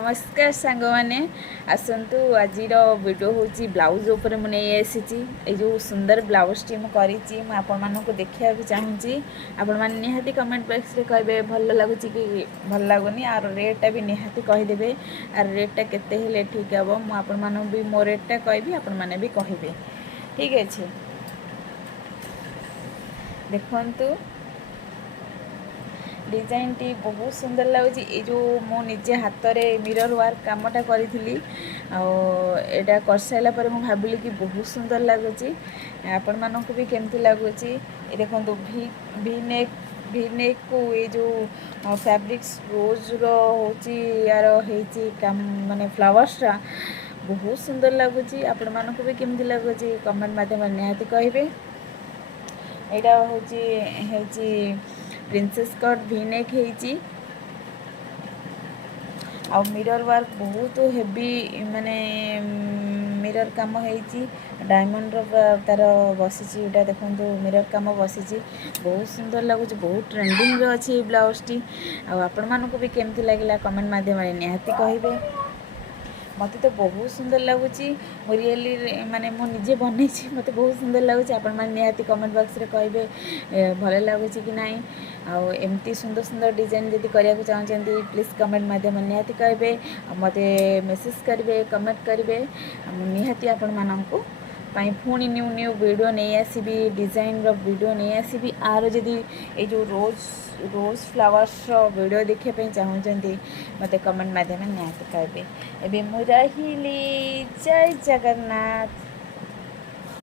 नमस्कार सांग मैंने आसतु आज वीडियो हूँ ब्लाउज उपर मुझे जो सुंदर ब्लाउज टी मुझे आपण मानक देखा चाहूँगी आपण मैंने निहाती कमेंट बॉक्स रे कहे भल लगुच कि भल लगुनि आर रेटा भी निहाती कहीदेवे आर रेटा केते ठीक हे मुझे भी मो रेटा कहि आपण मैंने भी कहे ठीक अच्छे देखु डिजाइन टी बहुत सुंदर लगुच ये जो मो निजे हाथ में मिरर वर्क कामटा करी आटा कर सारा पर मुझे भाविली कि बहुत सुंदर लगुच आपण मानक भी केमती लगुच ये देखो भी नेक को ये जो फैब्रिक्स रोज रोची यार काम माने फ्लावर्सटा बहुत सुंदर लगुच आपण मानक भी केमती लगुच कमेंट माध्यम निहाती कहे यहाँ हूँ प्रिंसेस कट भी नेक है आ मिरर वर्क बहुत हेवी माने मिरर काम है डायमंड तार बसी देखो मिरर काम बसी बहुत सुंदर लगुच बहुत ट्रेंडिंग अच्छी ब्लाउज टी आपण मानक भी केमती लगे कमेंट माध्यम निहाती कहे मत तो बहुत सुंदर लगुच मो रियली माने मो निजे बन मत बहुत सुंदर लगुच आपण मैंने निहाती कमेंट बॉक्स रे कहे भल लगुच कि ना एमती सुंदर सुंदर डिजाइन जब करने चाहते प्लीज कमेंट माध्यम निहाती कहे मत मेसेज करेंगे कमेंट करेंगे निहाती आपण मानक पुणी न्यू न्यू वीडियो नहीं आसबि डिजाइन वीडियो नहीं आसबि आर जदि ये जो रोज फ्लावर्स वीडियो देखा चाहते मत कमेंट माध्यम निहाती कहे एवं मुझे जय जगन्नाथ।